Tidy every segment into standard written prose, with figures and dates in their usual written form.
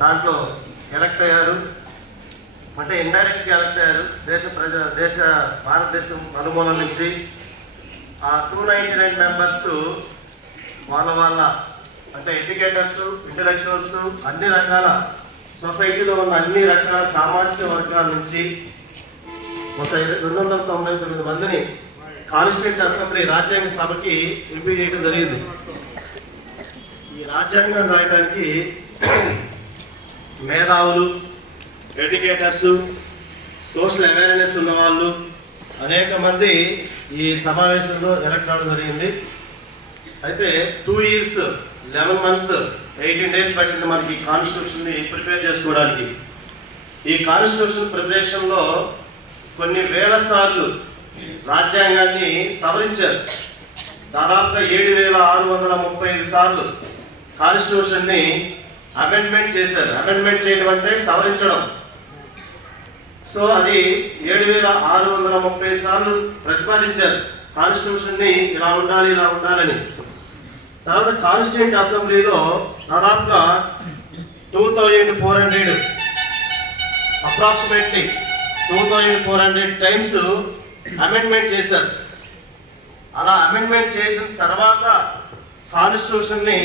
దాంట్లో ఎలక్ట్ అయ్యారు, అంటే ఇండైరెక్ట్గా ఎలక్ట్ అయ్యారు. దేశ భారతదేశం నలుమూల నుంచి ఆ 299 మెంబర్స్ వాళ్ళ అంటే ఎడ్యుకేటర్స్, ఇంటలెక్చువల్స్, అన్ని రకాల సొసైటీలో ఉన్న అన్ని రకాల సామాజిక వర్గాల నుంచి ఒక 299 మందిని కాన్స్టిట్యూంట్ అసెంబ్లీ రాజ్యాంగ సభకి ఎంపిక చేయడం జరిగింది. ఈ రాజ్యాంగం రాయడానికి మేధావులు, ఎడ్యుకేటర్స్, సోషల్ అవేర్నెస్ ఉన్నవాళ్ళు అనేక మంది ఈ సమావేశంలో ఎలక్ట్ అవ్వడం జరిగింది. అయితే 2 years 11 months 18 days పట్టింది మనకి కాన్స్టిట్యూషన్ని ప్రిపేర్ చేసుకోవడానికి. ఈ కాన్స్టిట్యూషన్ ప్రిపరేషన్లో కొన్ని వేల సార్లు రాజ్యాంగాన్ని సవరించారు. దాదాపుగా 7635 సార్లు కాన్స్టిట్యూషన్ని అమెండ్మెంట్ చేశారు. అమెండ్మెంట్ చేయడం అంటే సవరించడం. సో అది 7630 సార్లు ప్రతిపాదించారు కాన్స్టిట్యూషన్ని ఇలా ఉండాలి, ఇలా ఉండాలని. తర్వాత కాన్స్టిట్యూంట్ అసెంబ్లీలో దాదాపుగా 2400 అప్రాక్సిమేట్లీ 2400 టైమ్స్ అమెండ్మెంట్ చేశారు. అలా అమెండ్మెంట్ చేసిన తర్వాత కాన్స్టిట్యూషన్ని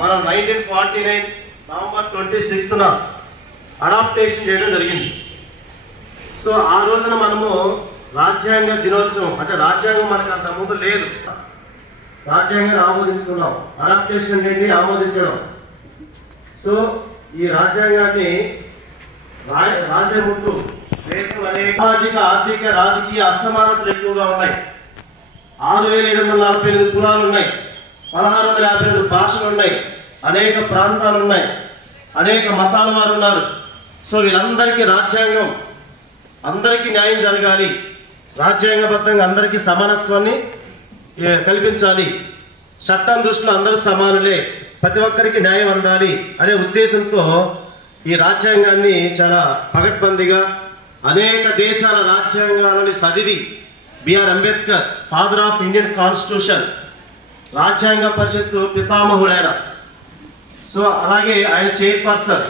మనం 1949 November 26న అడాప్టేషన్ చేయడం జరిగింది. సో ఆ రోజున మనము రాజ్యాంగ దినోత్సవం, అంటే రాజ్యాంగం మనకు అంత ముందు లేదు, రాజ్యాంగాన్ని ఆమోదించుకున్నాం. అడాప్టేషన్ ఏంటి? ఆమోదించడం. సో ఈ రాజ్యాంగాన్ని రాసే ముందు దేశం అనేక సామాజిక, ఆర్థిక, రాజకీయ అసమానతలు ఎక్కువగా ఉన్నాయి. 6748 కులాలు ఉన్నాయి, 1652 భాషలు ఉన్నాయి, అనేక ప్రాంతాలు ఉన్నాయి, అనేక మతాల వారు ఉన్నారు. సో వీళ్ళందరికీ రాజ్యాంగం, అందరికీ న్యాయం జరగాలి, రాజ్యాంగబద్ధంగా అందరికీ సమానత్వాన్ని కల్పించాలి, చట్టం దృష్టిలో అందరూ సమానులే, ప్రతి ఒక్కరికి న్యాయం అందాలి అనే ఉద్దేశంతో ఈ రాజ్యాంగాన్ని చాలా పగడ్బందీగా అనేక దేశాల రాజ్యాంగాలని చదివి B R Ambedkar, father of Indian constitution, రాజ్యాంగ పరిషత్తు పితామహుడైన. సో అలాగే ఆయన చైర్పర్సన్,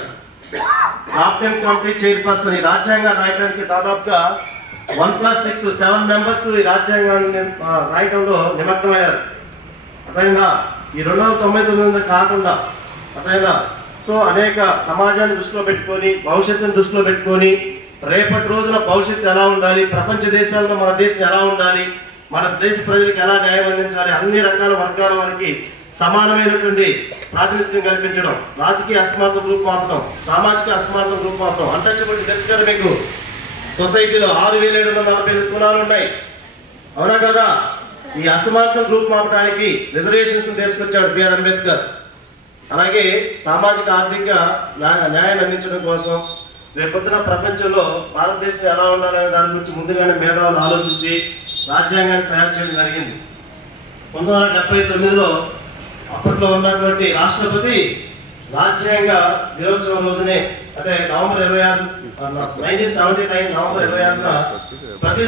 డ్రాఫ్టింగ్ కమిటీ చైర్పర్సన్. ఈ రాజ్యాంగాన్ని రాయడానికి దాదాపుగా 1+6 7 మెంబర్స్ ఈ రాజ్యాంగాన్ని రాయటంలో నిమగ్నమయ్యారు. అర్థమైందా? ఈ 299 కాకుండా. అర్థమైందా? సో అనేక సమాజాన్ని దృష్టిలో పెట్టుకొని, భవిష్యత్తును దృష్టిలో పెట్టుకొని, రేపటి రోజున భవిష్యత్తు ఎలా ఉండాలి, ప్రపంచ దేశాల్లో మన దేశం ఎలా ఉండాలి, మన దేశ ప్రజలకు ఎలా న్యాయం అందించాలి, అన్ని రకాల వర్గాల వారికి సమానమైనటువంటి ప్రాతినిధ్యం కల్పించడం, రాజకీయ అసమానత రూపుమాపడం, సామాజిక అసమానత రూపుమాపడం. అన్టచబిలిటీ తెలుసు కదా మీకు, సొసైటీలో 6745 కులాలు ఉన్నాయి, అవునా కదా? ఈ అసమానతను రూపుమాపడానికి రిజర్వేషన్స్ తీసుకొచ్చాడు బిఆర్ అంబేద్కర్. అలాగే సామాజిక, ఆర్థిక న్యాయాన్ని అందించడం కోసం రేపొద్దున ప్రపంచంలో భారతదేశం ఎలా ఉండాలనే దాని గురించి ముందుగానే మేధావులు ఆలోచించి రాజ్యాంగాన్ని తయారు చేయడం జరిగింది. 1979లో అప్పట్లో ఉన్నటువంటి రాష్ట్రపతి రాజ్యాంగ దినోత్సవం రోజునే, అంటే November 26, 1979 November 26న ప్రతి